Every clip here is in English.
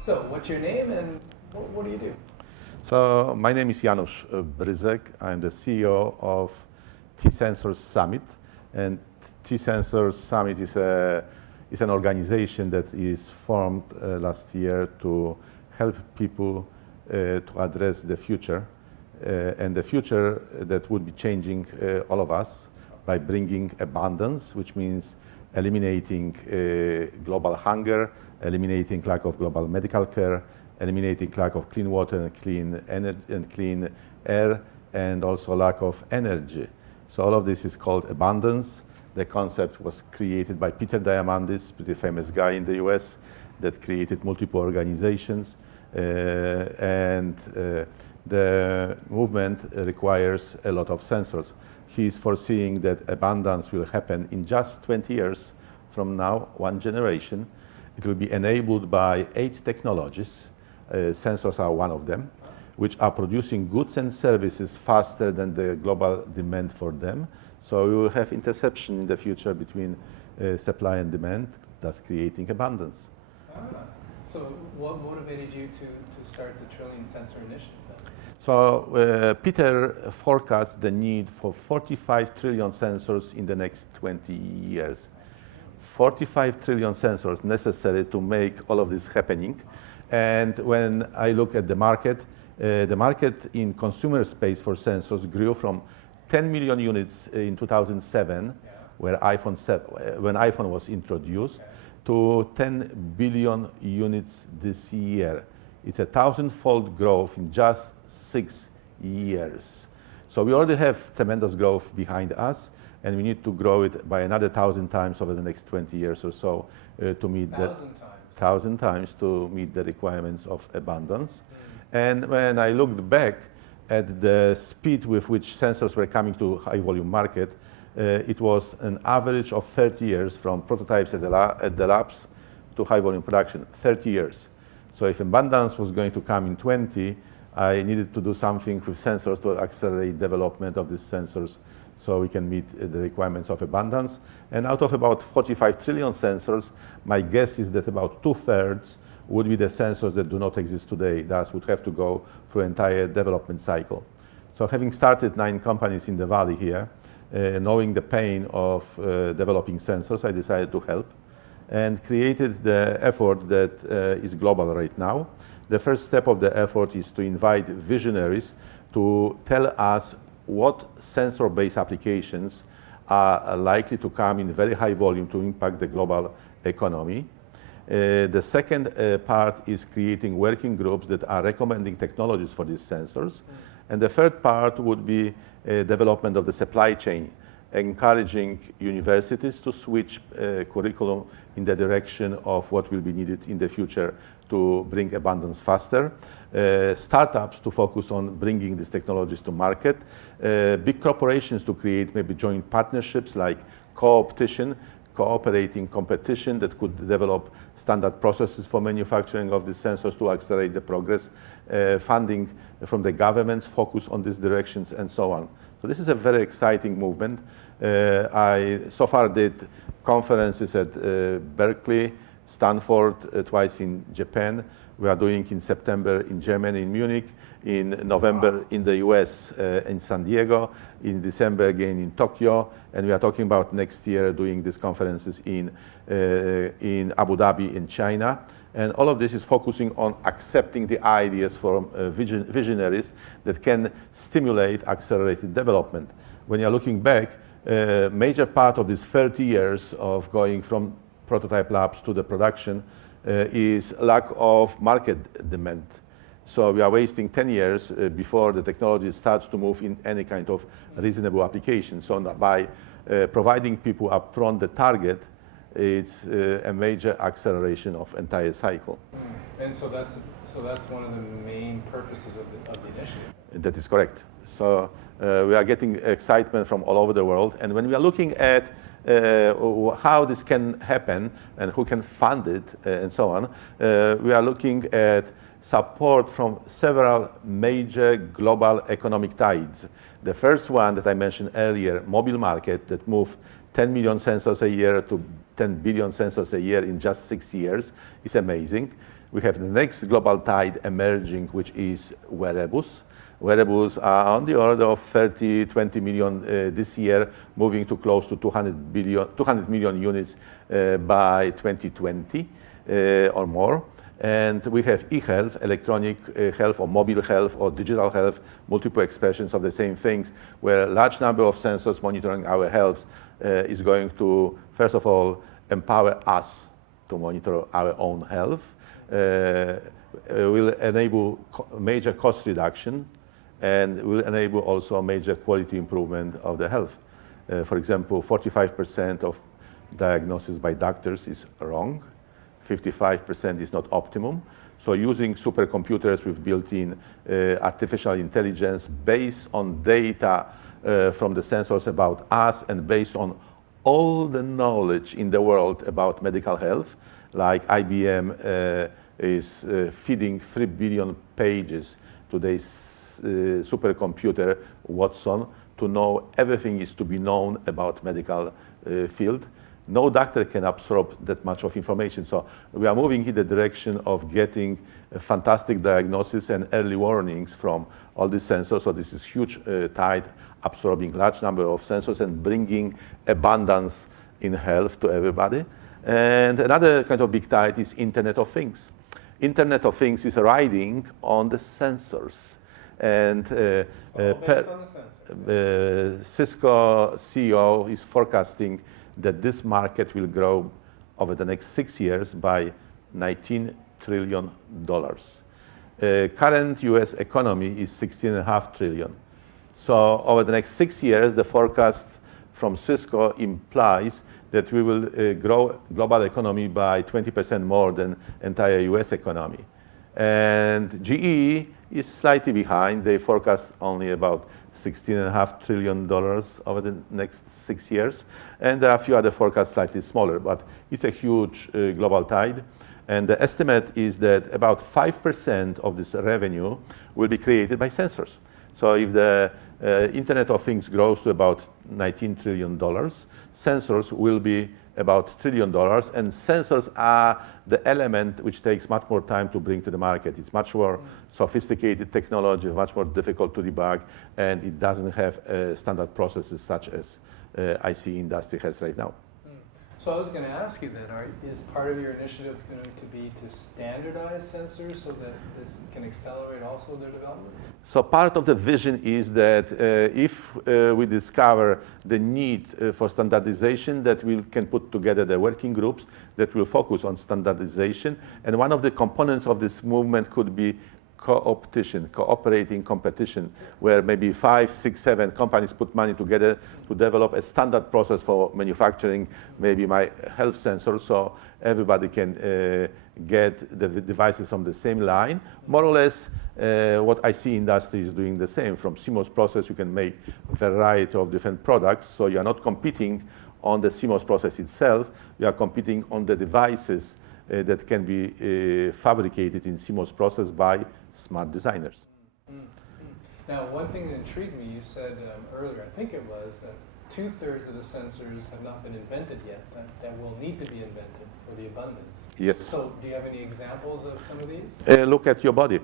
So, what's your name and what do you do? So my name is Janusz Bryzek. I'm the CEO of TSensors Summit, and TSensors Summit is an organization that is formed last year to help people to address the future, and the future that would be changing all of us by bringing abundance, which means eliminating global hunger, eliminating lack of global medical care, eliminating lack of clean water and clean energy and clean air, and also lack of energy. So all of this is called abundance. The concept was created by Peter Diamantis, pretty famous guy in the US that created multiple organizations. The movement requires a lot of sensors. He's foreseeing that abundance will happen in just 20 years from now, one generation. It will be enabled by 8 technologies. Sensors are one of them, which are producing goods and services faster than the global demand for them. So we will have interception in the future between supply and demand, thus creating abundance. So what motivated you to start the Trillion Sensor Initiative then? So Peter forecasts the need for 45 trillion sensors in the next 20 years. 45 trillion sensors necessary to make all of this happening. And when I look at the market in consumer space for sensors grew from 10 million units in 2007, when iPhone was introduced, to 10 billion units this year. It's a 1,000-fold growth in just 6 years. So we already have tremendous growth behind us, and we need to grow it by another 1,000 times over the next 20 years or so to meet that. 1,000 times to meet the requirements of abundance. And when I looked back at the speed with which sensors were coming to high volume market, it was an average of 30 years from prototypes at the labs to high volume production, 30 years. So if abundance was going to come in 20, I needed to do something with sensors to accelerate development of these sensors so we can meet the requirements of abundance. And out of about 45 trillion sensors, my guess is that about 2/3 would be the sensors that do not exist today, thus would have to go through an entire development cycle. So having started 9 companies in the valley here, knowing the pain of developing sensors, I decided to help and created the effort that is global right now. The first step of the effort is to invite visionaries to tell us what sensor-based applications are likely to come in very high volume to impact the global economy. The second part is creating working groups that are recommending technologies for these sensors. And the third part would be development of the supply chain, encouraging universities to switch curriculum in the direction of what will be needed in the future to bring abundance faster. Startups to focus on bringing these technologies to market. Big corporations to create maybe joint partnerships like cooperating competition that could develop standard processes for manufacturing of these sensors to accelerate the progress. Funding from the governments focus on these directions and so on. So this is a very exciting movement. I so far did conferences at Berkeley, Stanford, twice in Japan. We are doing in September in Germany, in Munich, in November in the US, in San Diego, in December again in Tokyo, and we are talking about next year doing these conferences in Abu Dhabi in China. And all of this is focusing on accepting the ideas from visionaries that can stimulate accelerated development. When you're looking back, a major part of this 30 years of going from prototype labs to the production is lack of market demand. So we are wasting 10 years before the technology starts to move in any kind of reasonable application. So by providing people upfront the target, it's a major acceleration of entire cycle. And so that's one of the main purposes of the initiative. That is correct. So we are getting excitement from all over the world, and when we are looking at how this can happen and who can fund it and so on, we are looking at support from several major global economic tides. The first one that I mentioned earlier, mobile market that moved 10 million sensors a year to 10 billion sensors a year in just 6 years, is amazing. We have the next global tide emerging, which is wearables. Wearables are on the order of 20 million this year, moving to close to 200 million units by 2020 or more. And we have e-health, electronic health or mobile health or digital health, multiple expressions of the same things, where a large number of sensors monitoring our health is going to, first of all, empower us to monitor our own health, will enable major cost reduction, and will enable also a major quality improvement of the health. For example, 45% of diagnosis by doctors is wrong, 55% is not optimum. So using supercomputers with built-in artificial intelligence based on data from the sensors about us and based on all the knowledge in the world about medical health, like IBM is feeding 3 billion pages to this supercomputer, Watson, to know everything is to be known about medical field. No doctor can absorb that much of information. So we are moving in the direction of getting a fantastic diagnosis and early warnings from all these sensors. So this is huge tide absorbing large number of sensors and bringing abundance in health to everybody. And another kind of big tide is Internet of Things. Internet of Things is riding on the sensors. And Cisco CEO is forecasting that this market will grow over the next 6 years by $19 trillion. Current US economy is $16.5 trillion. So over the next 6 years, the forecast from Cisco implies that we will grow global economy by 20% more than entire US economy. And GE is slightly behind. They forecast only about $16.5 trillion over the next 6 years. And there are a few other forecasts slightly smaller, but it's a huge global tide. And the estimate is that about 5% of this revenue will be created by sensors. So if the Internet of Things grows to about $19 trillion, sensors will be about $1 trillion, and sensors are the element which takes much more time to bring to the market. It's much more sophisticated technology, much more difficult to debug, and it doesn't have standard processes such as IC industry has right now. So I was going to ask you then, is part of your initiative going to be to standardize sensors so that this can accelerate also their development? So part of the vision is that if we discover the need for standardization, that we can put together the working groups that will focus on standardization. And one of the components of this movement could be co-opetition, cooperating competition, where maybe 5, 6, 7 companies put money together to develop a standard process for manufacturing maybe my health sensor, so everybody can get the devices on the same line. More or less what IC industry is doing the same. From CMOS process you can make a variety of different products, so you are not competing on the CMOS process itself, you are competing on the devices that can be fabricated in CMOS process by smart designers. Now, one thing that intrigued me, you said earlier, I think it was, that 2/3 of the sensors have not been invented yet, that will need to be invented for the abundance. Yes. So do you have any examples of some of these? Look at your body.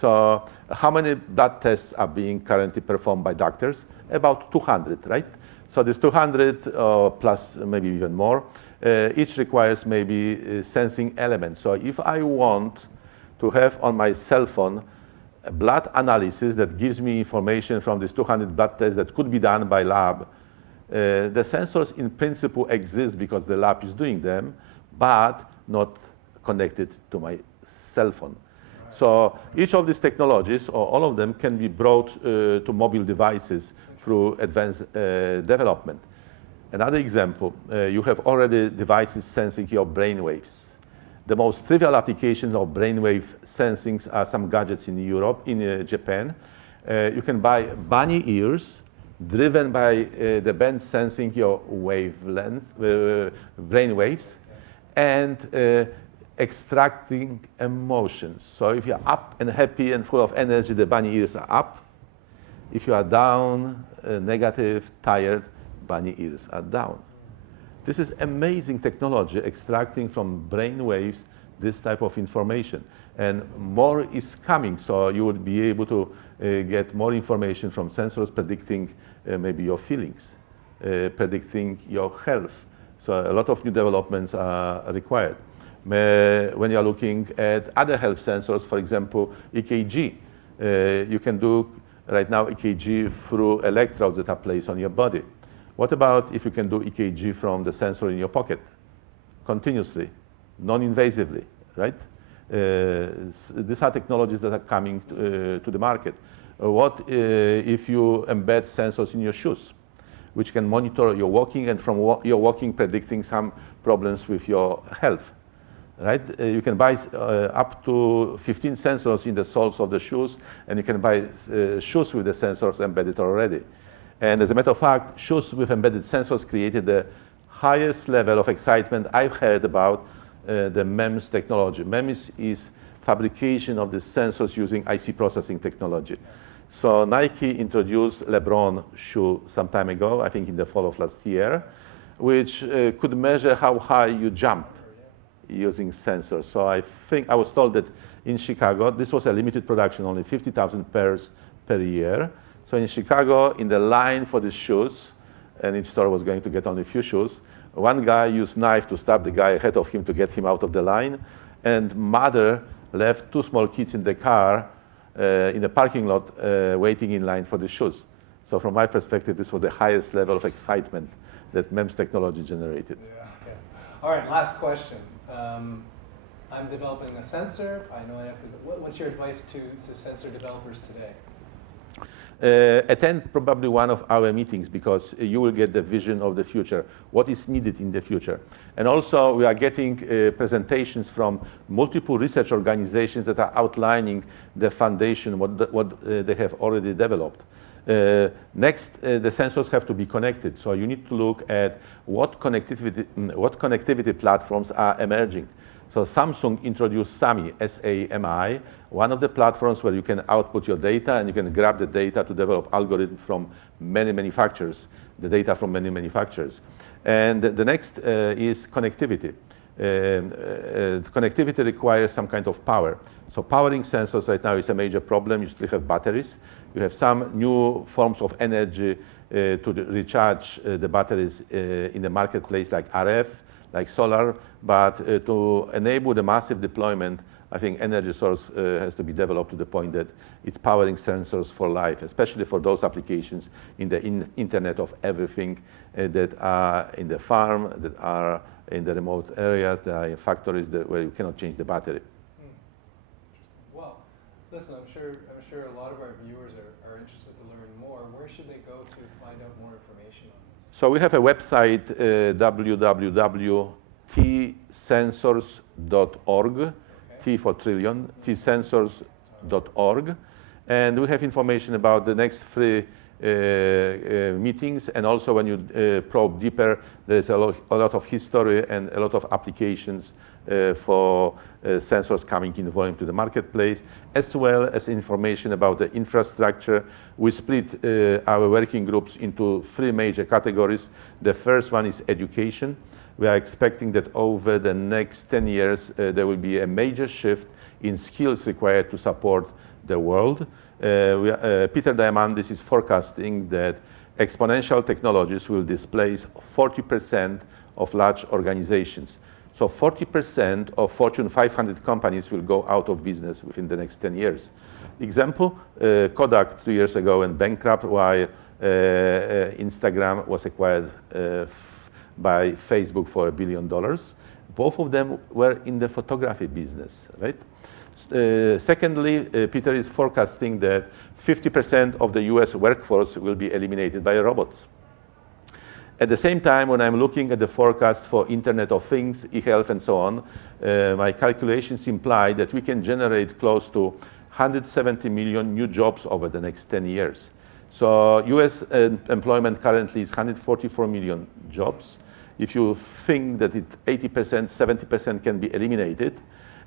So how many blood tests are being currently performed by doctors? About 200, right? So this 200 plus maybe even more, each requires maybe sensing elements. So if I want to have on my cell phone a blood analysis that gives me information from these 200 blood tests that could be done by lab, the sensors in principle exist because the lab is doing them, but not connected to my cell phone. Right. So each of these technologies, or all of them, can be brought to mobile devices through advanced development. Another example, you have already devices sensing your brain waves. The most trivial applications of brainwave sensing are some gadgets in Europe, in Japan. You can buy bunny ears driven by the band sensing your wavelength, brain waves, and extracting emotions. So if you're up and happy and full of energy, the bunny ears are up. If you are down, negative, tired, bunny ears are down. This is amazing technology, extracting from brain waves this type of information. And more is coming, so you will be able to get more information from sensors predicting maybe your feelings, predicting your health. So a lot of new developments are required. When you're looking at other health sensors, for example, EKG, you can do right now EKG through electrodes that are placed on your body. What about if you can do EKG from the sensor in your pocket, continuously, non-invasively, right? These are technologies that are coming to the market. What if you embed sensors in your shoes, which can monitor your walking and from your walking predicting some problems with your health, right? You can buy up to 15 sensors in the soles of the shoes, and you can buy shoes with the sensors embedded already. And as a matter of fact, shoes with embedded sensors created the highest level of excitement I've heard about the MEMS technology. MEMS is fabrication of the sensors using IC processing technology. So Nike introduced LeBron shoe some time ago, I think in the fall of last year, which could measure how high you jump using sensors. So I think I was told that in Chicago, this was a limited production, only 50,000 pairs per year. So in Chicago, in the line for the shoes, and each store was going to get only a few shoes, one guy used knife to stab the guy ahead of him to get him out of the line, and mother left two small kids in the car in the parking lot waiting in line for the shoes. So from my perspective, this was the highest level of excitement that MEMS technology generated. Yeah, okay. All right, last question. I'm developing a sensor. I know I have to. What's your advice to sensor developers today? Attend probably one of our meetings, because you will get the vision of the future, what is needed in the future. And also we are getting presentations from multiple research organizations that are outlining the foundation, what they have already developed. Next, the sensors have to be connected. So you need to look at what connectivity platforms are emerging. So Samsung introduced SAMI, S-A-M-I, one of the platforms where you can output your data and you can grab the data to develop algorithms from many manufacturers, the data from many manufacturers. And the next is connectivity. Connectivity requires some kind of power. So powering sensors right now is a major problem. You still have batteries. You have some new forms of energy to recharge the batteries in the marketplace, like RF, like solar, but to enable the massive deployment, I think energy source has to be developed to the point that it's powering sensors for life, especially for those applications in the Internet of Everything that are in the farm, that are in the remote areas, that are in factories where you cannot change the battery. Interesting. Well, listen, I'm sure a lot of our viewers are interested to learn more. Where should they go to find out more information on this? So we have a website, www.tsensors.org, T for trillion, tsensors.org. And we have information about the next 3 meetings. And also when you probe deeper, there's a lot of history and a lot of applications for sensors coming in volume to the marketplace, as well as information about the infrastructure. We split our working groups into 3 major categories. The first one is education. We are expecting that over the next 10 years, there will be a major shift in skills required to support the world. Peter Diamantis is forecasting that exponential technologies will displace 40% of large organizations. So 40% of Fortune 500 companies will go out of business within the next 10 years. Example, Kodak 2 years ago went bankrupt, while Instagram was acquired by Facebook for $1 billion. Both of them were in the photography business, right? Secondly, Peter is forecasting that 50% of the US workforce will be eliminated by robots. At the same time, when I'm looking at the forecast for Internet of Things, e-health, and so on, my calculations imply that we can generate close to 170 million new jobs over the next 10 years. So US employment currently is 144 million jobs. if you think that 80%, 70% can be eliminated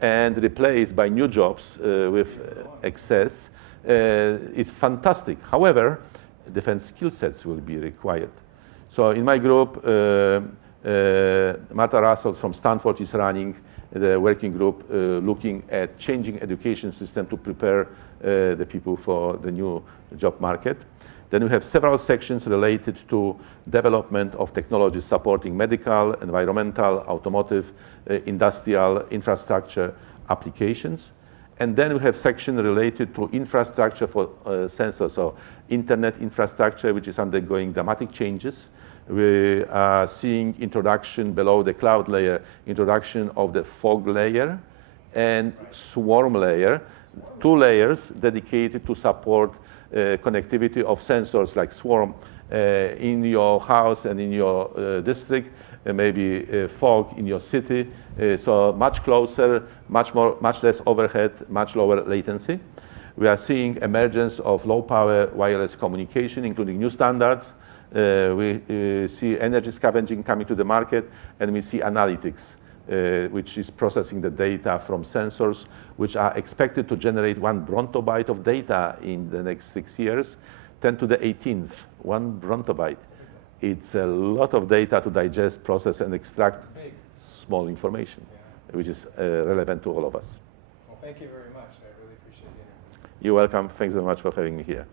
and replaced by new jobs with excess, it's fantastic. However, different skill sets will be required. So in my group, Martha Russell from Stanford is running the working group looking at changing education system to prepare the people for the new job market. Then we have several sections related to development of technologies supporting medical, environmental, automotive, industrial, infrastructure applications. And then we have section related to infrastructure for sensors, so internet infrastructure, which is undergoing dramatic changes. We are seeing introduction below the cloud layer, introduction of the fog layer and swarm layer, two layers dedicated to support connectivity of sensors like swarm in your house and in your district, maybe fog in your city. So much closer, much less overhead, much lower latency. We are seeing emergence of low-power wireless communication, including new standards. We see energy scavenging coming to the market, and we see analytics, which is processing the data from sensors, which are expected to generate 1 brontobyte of data in the next 6 years, 10 to the 18th, 1 brontobyte. It's a lot of data to digest, process, and extract small information, which is relevant to all of us. Well, thank you very much. I really appreciate the interview. You're welcome. Thanks very much for having me here.